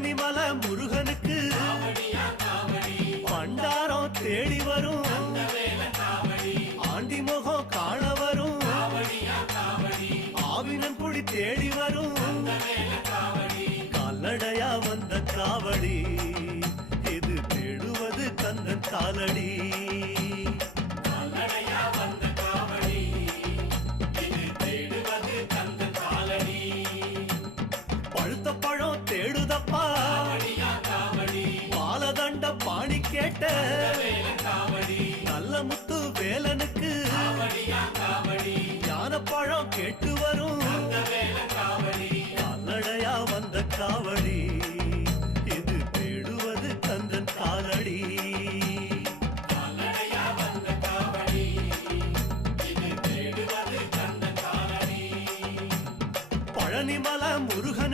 பழனிமலை முருகனுக்கு பண்டாரம் தேடி வரும் ஆண்டி முகம் காண வரும் ஆவினன் குடி தேடி வரும் கால்நடையா வந்த காவடி இது தேடுவது கந்தன் காலடி பழுத்த பழம் தேடுதப்பா பாலதண்ட பாணி கேட்ட நல்ல முத்து வேலனுக்கு ஞானப்பழம் கேட்டு வரும் கால்நடையா வந்த காவடி இது தேடுவது கந்தன் காலடி பழனிமலை முருகன்